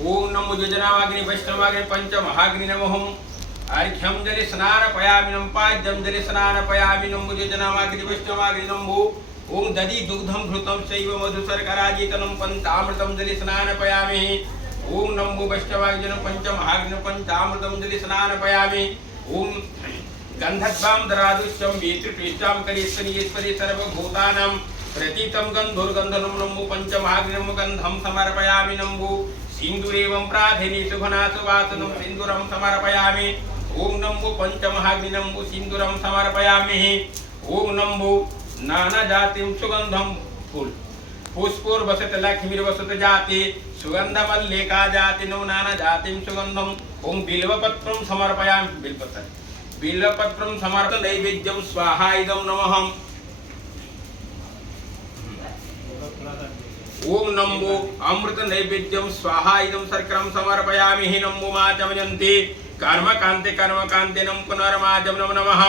ओम नमो योजनावाग्नि वैष्णवाग्नि पंच महाग्नि नमः अर्घ्यम जले स्नान पयामि नम पाद्यम जले स्नान पयामि नमो योजनावाग्नि वैष्णवाग्नि नमो ओम दधि दुग्धम घृतम चैव मधु शर्कराजितनं पंचामृतम जले स्नान पयामि ओम नमो वैष्णवाग्नि पंच महाग्नि पंचामृतम जले स्नान पयामि ओम गंधद्वाम दरादुष्यम वेत्रिष्टाम करेश्वरी सर्वभूतानां प्रतीतं गंधुर्गंधनं नमो पंच महाग्नि गंधम समर्पयामि नमो सिंदूरेवं प्राधिनी शुभना सुवासनं सिंदूरं समर्पयामि ओम नमो पंचमहाग्नि नमो सिंदूरं समर्पयामि ओम नमो नाना जातिं सुगंधं फूल पुष्पुर वसत लक्ष्मीर वसत जाति सुगंध मल्लिका जाति नो नाना जातिं सुगंधं ओम बिल्वपत्रं समर्पयामि बिल्वपत्रं समर्प नैवेद्यं स्वाहा इदं नमः ओम नमो अमृत नैवेद्यम स्वाहा इदं शर्करं समर्पयामि नमो माचमयन्ति कर्मकान्ते नम पुनर्माजम नमः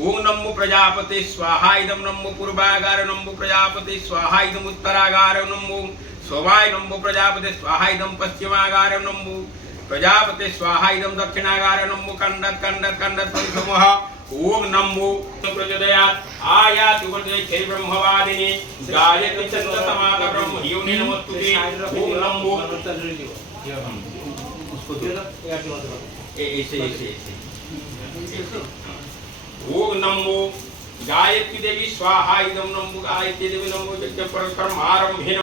ओम नमो प्रजापते स्वाहा इदं नमो पूर्वागार नमो प्रजापते स्वाहा इदं उत्तरागार नमो सोमाय नमो प्रजापते स्वाहा इदं पश्चिमागार नमो प्रजापते स्वाहा इदं दक्षिणागार नमो खण्डत् पंचमः ओम नमो प्रचोदयात् आयातु वदे क्षय ब्रह्मवादिनी गायत्री चंद्र समाग ब्रह्म योनि नमस्तुते ओम नमो ऐसे ओम नमो गायत्री देवी स्वाहा इदं नमो गायत्री देवी नमो यज्ञ परस्परम आरंभे